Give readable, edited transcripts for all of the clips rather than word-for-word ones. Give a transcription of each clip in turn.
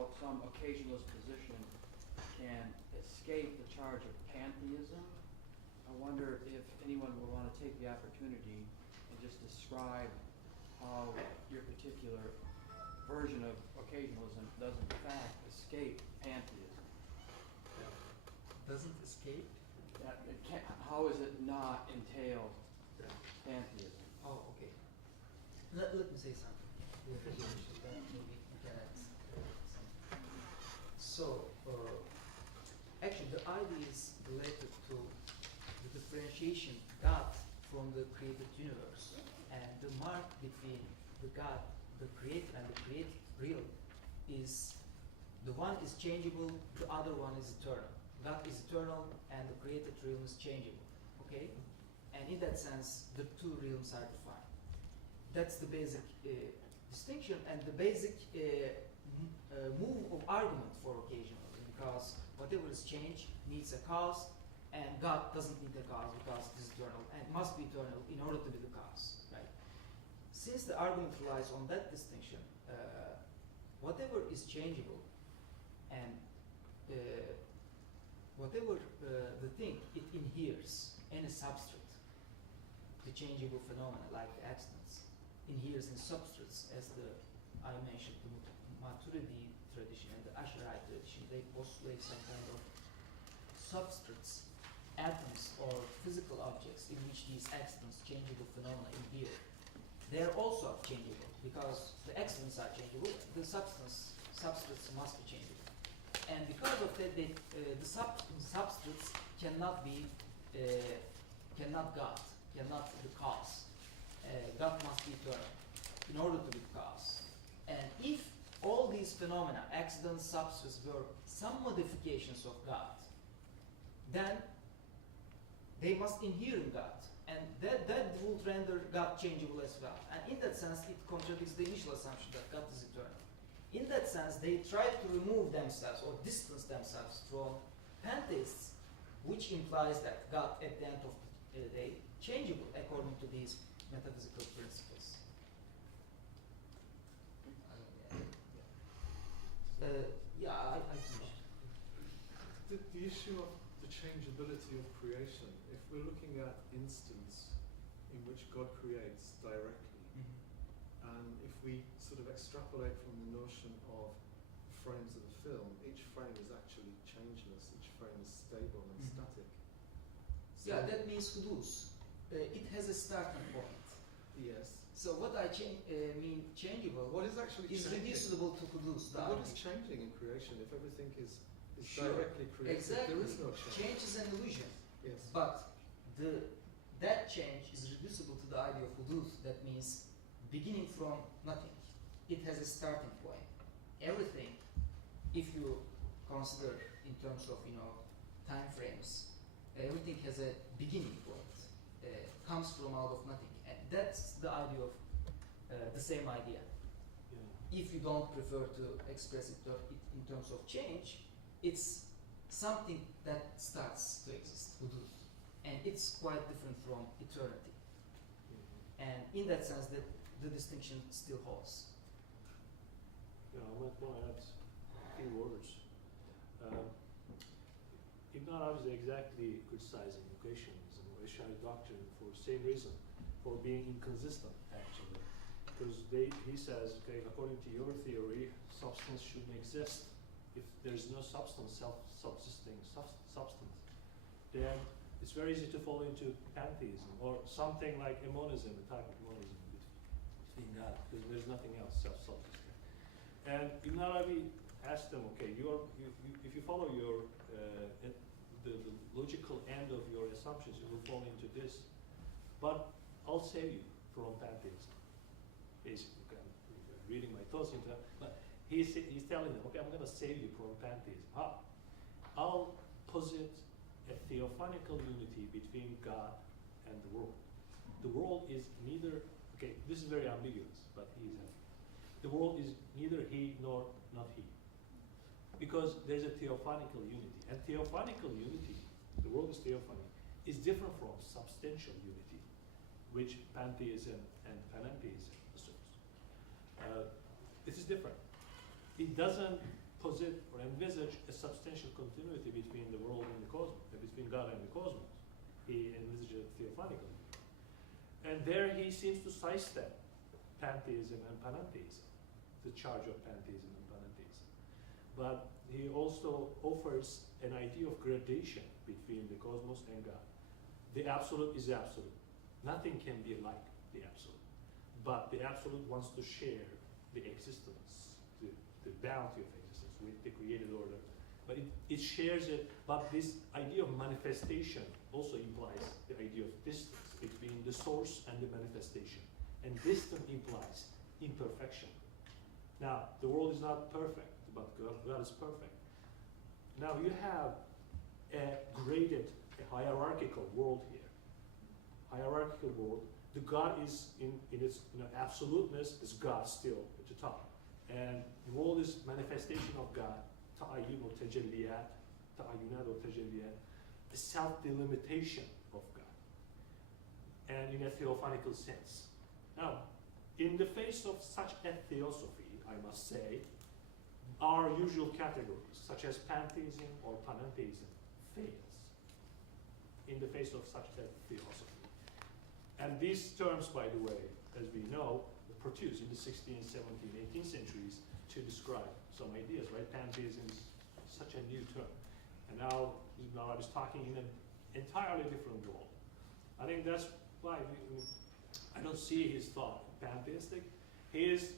how some occasionalist position can escape the charge of pantheism. I wonder if anyone will want to take the opportunity and just describe how your particular version of occasionalism does in fact escape pantheism. Doesn't escape? It can't, how is it not entail pantheism? Oh, okay. Let me say something. Then maybe you can add something. So, actually, the idea is related to the differentiation God from the created universe, and the mark between the God, the creator, and the created real is the one is changeable, the other one is eternal. God is eternal, and the created realm is changeable. Okay, and in that sense, the two realms are defined. That's the basic distinction and the basic move of argument for occasionalism, because whatever is changed needs a cause, and God doesn't need a cause because it is eternal, and it must be eternal in order to be the cause, right? Since the argument relies on that distinction, whatever is changeable and whatever the thing it inheres, any substrate, the changeable phenomena like the accidents, inheres in substrates, as I mentioned, the Maturidi tradition and the Asharite tradition, they postulate some kind of substrates, atoms or physical objects in which these accidents, changeable phenomena inhere. They are also changeable because the accidents are changeable, the substrates must be changeable. And because of that, the substrates cannot be, cannot God, cannot be the cause. God must be eternal in order to be the cause. And if all these phenomena, accidents, substrates, were some modifications of God, then they must inhere in God. And that would render God changeable as well. And in that sense, it contradicts the initial assumption that God is eternal. In that sense, they try to remove themselves or distance themselves from pantheists, which implies that God, at the end of the day, changeable according to these metaphysical principles. I finished. The issue of the changeability of creation, if we're looking at instance in which God creates directly, and if we sort of extrapolate from the notion of frames of the film, each frame is actually changeless, each frame is stable and static. So Yeah, that means hudus. It has a starting point. yes. So what I mean changeable What is actually is changing? reducible to hudus. But what is changing in creation if everything is Sure. directly created? Exactly. There is no change. Change is an illusion. Yes. But that change is reducible to the idea of hudus. That means beginning from nothing. It has a starting point. Everything, if you consider in terms of time frames, everything has a beginning point. Comes from out of nothing, and that's the idea of the same idea. Yeah. If you don't prefer to express it in terms of change, it's something that starts to exist, hudus, and it's quite different from eternity. And in that sense, that the distinction still holds. Yeah, I might want to add a few words. Ibn Arabi is exactly criticizing occasionalism or Ash'ari doctrine for the same reason, for being inconsistent, actually. Because he says, okay, according to your theory, substance shouldn't exist. If there's no substance, self-subsisting substance, then it's very easy to fall into pantheism or something like monism, a type of monism between God, because there's nothing else self-subsisting. And Ibn Arabi asked them, okay, if you follow the logical end of your assumptions, you will fall into this. But I'll save you from pantheism. Basically, I'm reading my thoughts into that. But he's telling them, okay, I'm going to save you from pantheism. How? I'll posit a theophanical unity between God and the world. The world is neither, okay, this is very ambiguous, but the world is neither he nor not he. Because there's a theophanical unity. And theophanical unity, the world is theophany, is different from substantial unity, which pantheism and panentheism assumes. This is different. It doesn't posit or envisage a substantial continuity between the world and the cosmos, between God and the cosmos. He envisages it theophanically. And there he seems to sidestep pantheism and panentheism, the charge of pantheism and panentheism. But he also offers an idea of gradation between the cosmos and God. The absolute is absolute. Nothing can be like the absolute. But the absolute wants to share the existence, the bounty of existence with the created order. But it shares it, but this idea of manifestation also implies the idea of distance between the source and the manifestation. And distance implies imperfection. Now, the world is not perfect, but God is perfect. Now you have a graded, a hierarchical world here. Hierarchical world. The God is in its absoluteness is God still at the top. And the world is manifestation of God. Ta'ayyun or tajalliyat, ta'ayyunat or tajalliyat, the self-delimitation of God. And in a theophanical sense. Now, in the face of such a theosophy, I must say, our usual categories, such as pantheism or panentheism, fails in the face of such a theosophy. And these terms, by the way, as we know, were produced in the 16th, 17th, 18th centuries to describe some ideas, right? Pantheism is such a new term. And now Ibn Arabi is talking in an entirely different world. I think that's why I don't see his thought pantheistic. He is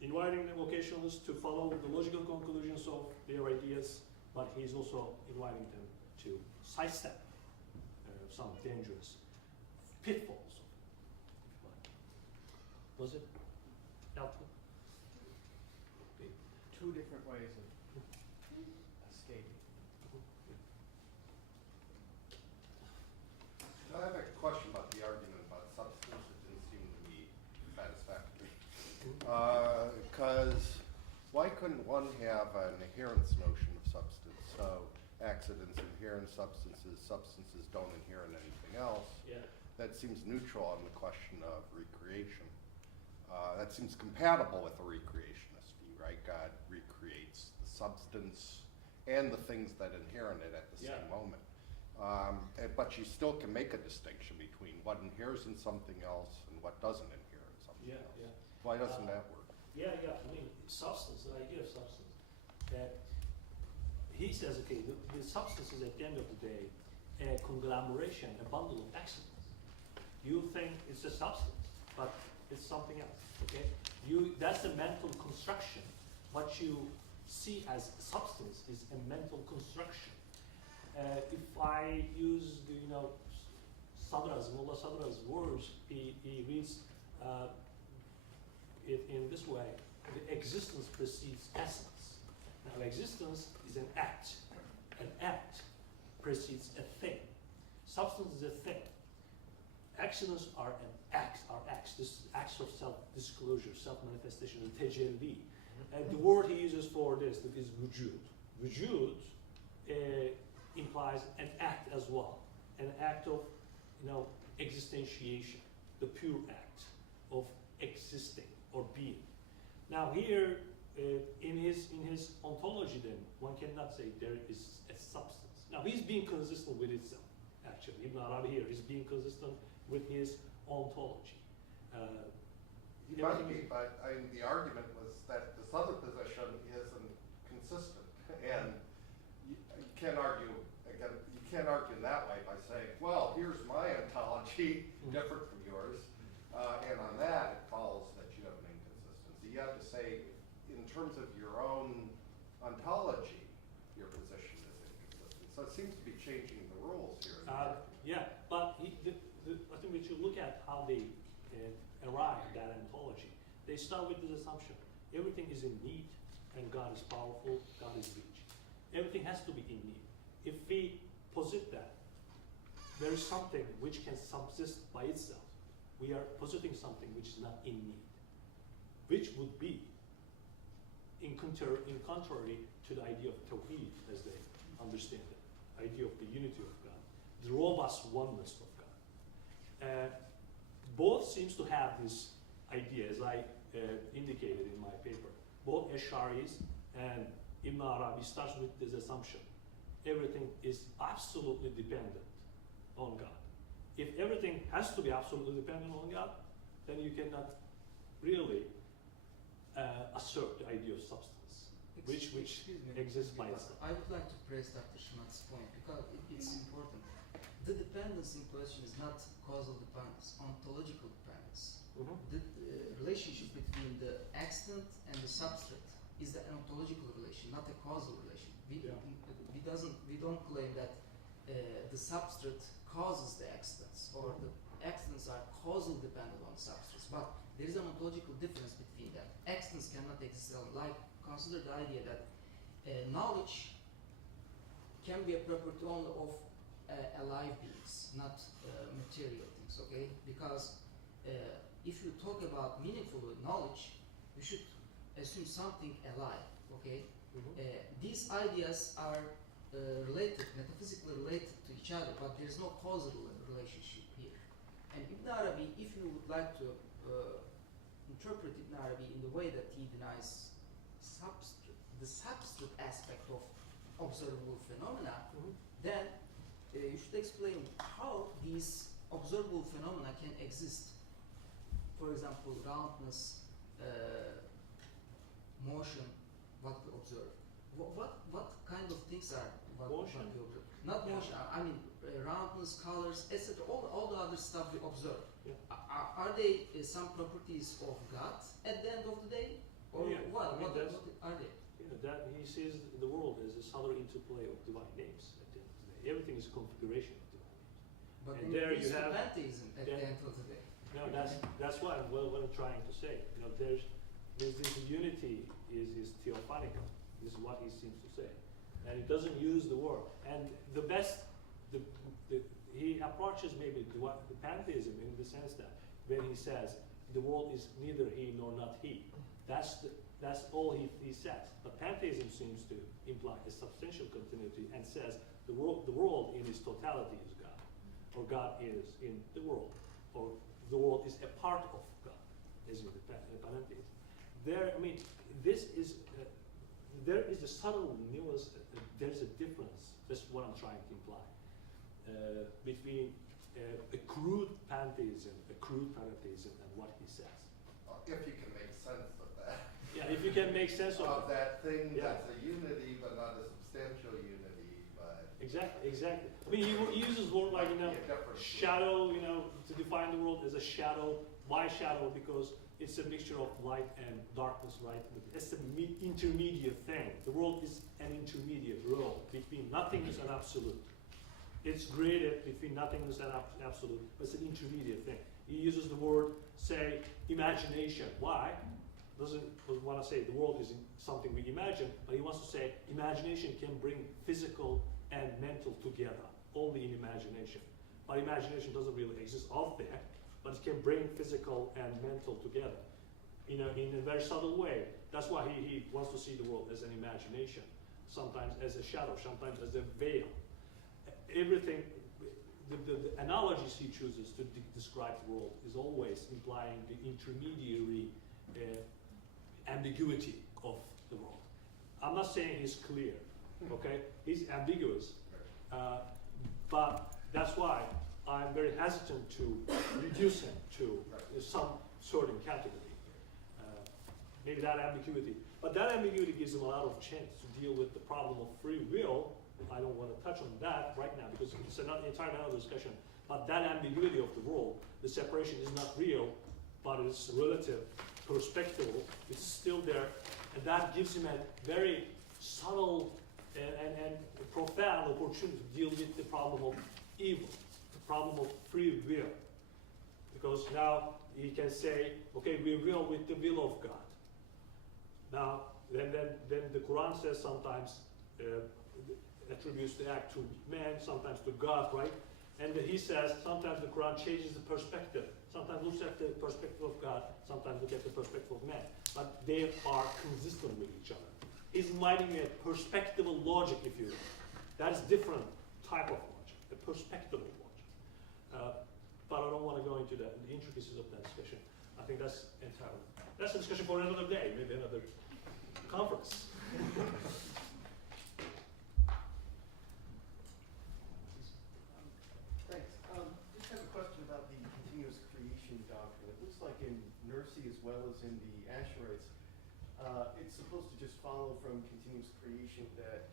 inviting the occasionalists to follow the logical conclusions of their ideas, but he's also inviting them to sidestep some dangerous pitfalls. Was it helpful? Two different ways of escaping. I have a question about the argument about substance. It didn't seem to be satisfactory. Because why couldn't one have an inherence notion of substance? So accidents inhere in substances, substances don't inhere in anything else. Yeah. That seems neutral on the question of recreation. That seems compatible with a recreationist view, right? God recreates the substance and the things that inhere in it at the same moment. But you still can make a distinction between what inheres in something else and what doesn't inhere in something else. Yeah. Why doesn't that work? Yeah. I mean, substance, the idea of substance. That he says, okay, the substance is at the end of the day a conglomeration, a bundle of accidents. You think it's a substance, but it's something else. Okay, that's a mental construction. What you see as substance is a mental construction. If I use Mullah Sadra's words, he reads it in this way: the existence precedes essence. Now, existence is an act. An act precedes a thing. Substance is a thing. Accidents are acts. This acts of self-disclosure, self-manifestation, the tejelli. And the word he uses for this is wujud. Wujud implies an act as well, an act of existentiation, the pure act of existing or being. Now here, in his ontology, then one cannot say there is a substance. Now he's being consistent with itself. Actually, Ibn Arabi here is being consistent with his ontology. He might be, but the argument was that this other position isn't consistent, and you can't argue again. You can't argue that way by saying, "Well, here's my ontology, different from yours," and on that it follows that you have an inconsistency. You have to say, in terms of your own ontology, your position is inconsistent. So it seems to be changing the rules here. Yeah, but I think we should look at how they arrive at that ontology. They start with this assumption: everything is in need, and God is powerful, God is rich. Everything has to be in need. If we posit that there is something which can subsist by itself, we are positing something which is not in need, which would be in contrary to the idea of tawhid as they understand it, idea of the unity of God, the robust oneness of God. Both seems to have this idea, as I indicated in my paper. Both Ash'aris and Ibn Arabi starts with this assumption. Everything is absolutely dependent on God. If everything has to be absolutely dependent on God, then you cannot really assert the idea of substance, which Excuse me, exists by because itself. I would like to press Dr. Schmatz's point because it's important. The dependence in question is not causal dependence, ontological dependence. Mhm. The relationship between the accident and the substrate is an ontological relation, not a causal relation. Yeah. We don't claim that the substrate causes the accidents or the accidents are causal dependent on substrates, but there is an ontological difference between them. Accidents cannot exist alone. Like, consider the idea that knowledge can be a property only of alive beings, not material things, okay? Because if you talk about meaningful knowledge, you should assume something alive, okay? These ideas are related, metaphysically related to each other, but there's no causal relationship here. And Ibn Arabi, if you would like to interpret Ibn Arabi in the way that he denies the substrate aspect of observable phenomena, then you should explain how these observable phenomena can exist. For example, roundness, motion, what we observe. What kind of things are what we observe? Not motion, I mean roundness, colors, etc. All the other stuff we observe. Yeah. Are they some properties of God at the end of the day? Or Yeah, what? I mean, What that's- are they? That he sees the world as a subtle interplay of divine names at the end of the day. Everything is configuration of divine names. But And then there it you leads to have- pantheism at Yeah. the end of the day. No, that's what I'm trying to say. You know, there's this unity is theophanical. This is what he seems to say, and he doesn't use the word. And the best, he approaches maybe the pantheism in the sense that when he says the world is neither he nor not he, that's all he says. But pantheism seems to imply a substantial continuity and says the world in its totality is God, or God is in the world, or the world is a part of God, as in the pantheism. There, I mean, this is there is a subtle nuance. There's a difference. That's what I'm trying to imply between a crude pantheism, and what he says. If you can make sense of that. Yeah, if you can make sense of that thing Yeah. that's a unity, but not a substantial unity, but. Exactly. I mean, he uses word like, Might be a difference. shadow, to define the world as a shadow. Why shadow? Because it's a mixture of light and darkness, right? It's an intermediate thing. The world is an intermediate world between nothingness and absolute. It's graded between nothingness and absolute, but it's an intermediate thing. He uses the word, say, imagination. Why? Doesn't want to say the world is something we imagine, but he wants to say imagination can bring physical and mental together, only in imagination. But imagination doesn't really exist out there, but it can bring physical and mental together, in a very subtle way. That's why he wants to see the world as an imagination, sometimes as a shadow, sometimes as a veil. Everything, the analogies he chooses to describe the world is always implying the intermediary ambiguity of the world. I'm not saying he's clear, okay? He's ambiguous, but that's why I'm very hesitant to reduce him to some certain category. Maybe that ambiguity. But that ambiguity gives him a lot of chance to deal with the problem of free will. I don't want to touch on that right now because it's another discussion. But that ambiguity of the world, the separation is not real, but it's relative, perspectival. It's still there, and that gives him a very subtle and profound opportunity to deal with the problem of evil, the problem of free will. Because now he can say, okay, we will with the will of God. Now, then the Quran says sometimes attributes the act to man, sometimes to God, right? And he says sometimes the Quran changes the perspective. Sometimes looks at the perspective of God, sometimes look at the perspective of man. But they are consistent with each other. He's inviting a perspectival logic, if you will. That is different type of logic, a perspectival logic. But I don't want to go into the intricacies of that discussion. I think that's a discussion for another day, maybe another conference. well as in the Asherites, it's supposed to just follow from continuous creation that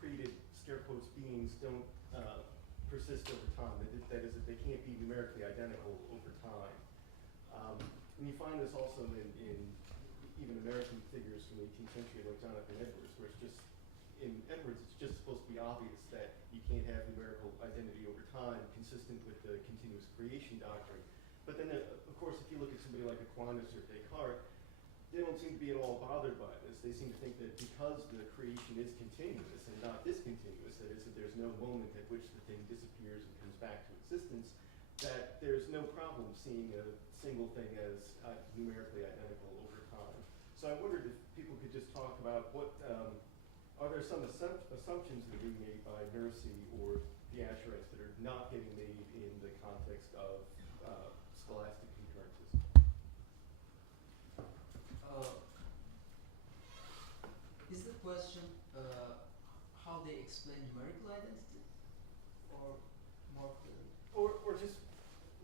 created, scare quotes, beings don't persist over time. That is, that they can't be numerically identical over time. And you find this also in even American figures from the 18th century like Jonathan Edwards, where it's just, in Edwards, it's just supposed to be obvious that you can't have numerical identity over time consistent with the continuous creation doctrine. But then, of course, if you look at somebody like Aquinas or Descartes, they don't seem to be at all bothered by this. They seem to think that because the creation is continuous and not discontinuous, that is, that there's no moment at which the thing disappears and comes back to existence, that there's no problem seeing a single thing as numerically identical over time. So I wondered if people could just talk about what, are there some assumptions that are being made by Chryssi or the Asherites that are not getting made in the context of scholastic concurrences? Is the question how they explain numerical identity, or more clearly? Or just,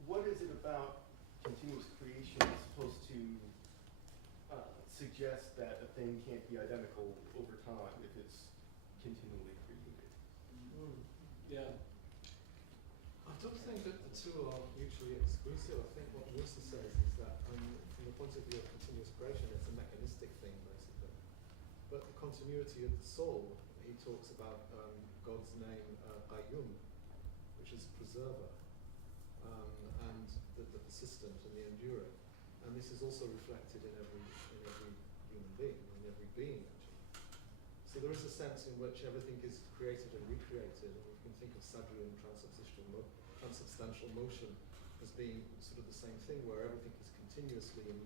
what is it about continuous creation that's supposed to suggest that a thing can't be identical over time if it's continually created? Yeah. I don't think that the two are mutually exclusive. I think what Musa says is that from the point of view of continuous creation, it's a mechanistic thing, basically. But the continuity of the soul, he talks about God's name, Qayyum, which is preserver, and the persistent and the enduring. And this is also reflected in every human being, in every being, actually. So there is a sense in which everything is created and recreated, and we can think of Sadhurian transubstantial motion as being sort of the same thing, where everything is continuously in